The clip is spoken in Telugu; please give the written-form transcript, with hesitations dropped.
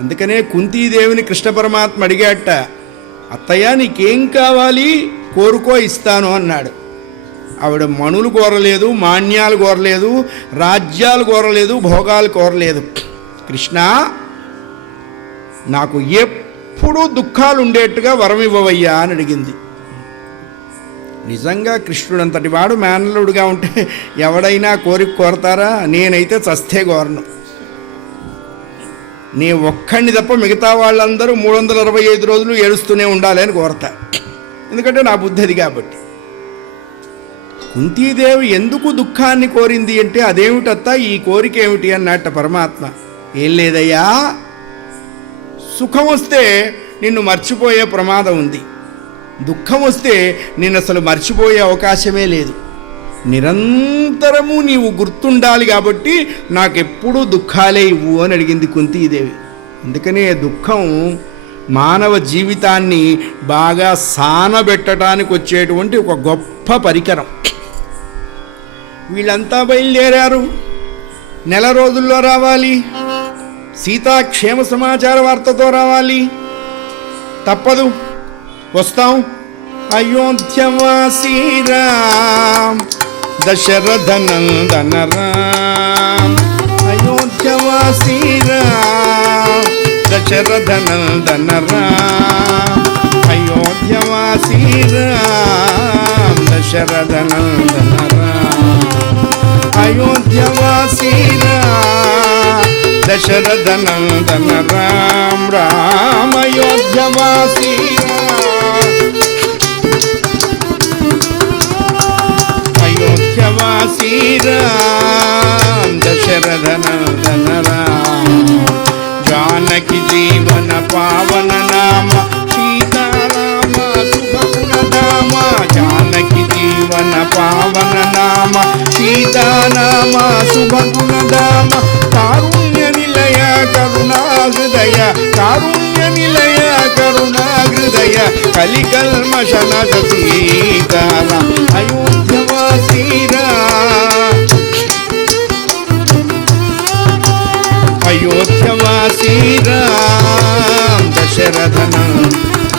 అందుకనే కుంతీదేవిని కృష్ణ పరమాత్మ అడిగాట, అత్తయ్య నీకేం కావాలి కోరుకో ఇస్తాను అన్నాడు. ఆవిడ మణులు కోరలేదు, మాన్యాలు కోరలేదు, రాజ్యాలు కోరలేదు, భోగాలు కోరలేదు. కృష్ణ నాకు ఎప్పుడూ దుఃఖాలు ఉండేట్టుగా వరం ఇవ్వవయ్యా అని అడిగింది. నిజంగా కృష్ణుడంతటి వాడు మేనలుడుగా ఉంటే ఎవడైనా కోరిక కోరతారా? నేనైతే చస్తే కోరను. నీ ఒక్కడిని తప్ప మిగతా వాళ్ళందరూ 365 రోజులు ఏడుస్తూనే ఉండాలి అని కోరతా. ఎందుకంటే నా బుద్ధి అది కాబట్టి. కుంతీదేవి ఎందుకు దుఃఖాన్ని కోరింది అంటే, అదేమిటత్తా ఈ కోరిక ఏమిటి అన్నట్ట పరమాత్మ. ఏం లేదయ్యా, సుఖం వస్తే నిన్ను మర్చిపోయే ప్రమాదం ఉంది, దుఃఖం వస్తే నిన్ను అసలు మర్చిపోయే అవకాశమే లేదు. నిరంతరము నీవు గుర్తుండాలి కాబట్టి నాకెప్పుడూ దుఃఖాలే ఇవ్వు అని అడిగింది కుంతీదేవి. అందుకనే దుఃఖం మానవ జీవితాన్ని బాగా సానబెట్టడానికి వచ్చేటువంటి ఒక గొప్ప పరికరం. వీళ్ళంతా బయలుదేరారు. నెల రోజుల్లో రావాలి, సీతాక్షేమ సమాచార వార్తతో రావాలి. తప్పదు, వస్తాం. అయోధ్యవాసీ రామ్ దశరథ నందన రామ్, అయోధ్యవాసీ రామ్ దశరథ నందన రామ్, అయోధ్యవాసీ రామ్ దశరథ నందన రామ్, అయోధ్యవాసీ రామ్ దశరథ నందన రామ్, రామ అయోధ్యవాసీ అయోధ్యవాసీ రామ్ దశరథ నందన రామ్, జానకి జీవన పావన నామ సీతారామ శుభగుణ ధామ, జానకి జీవన పావన నామ సీతారామ శుభగుణ ధామ, కారుణ్య నిలయ కరుణా హృదయ, కారుణ్య నిలయ కరుణా హృదయ, కలికల్మష నట సీతారామ అయోధ్యవాసీ రామ్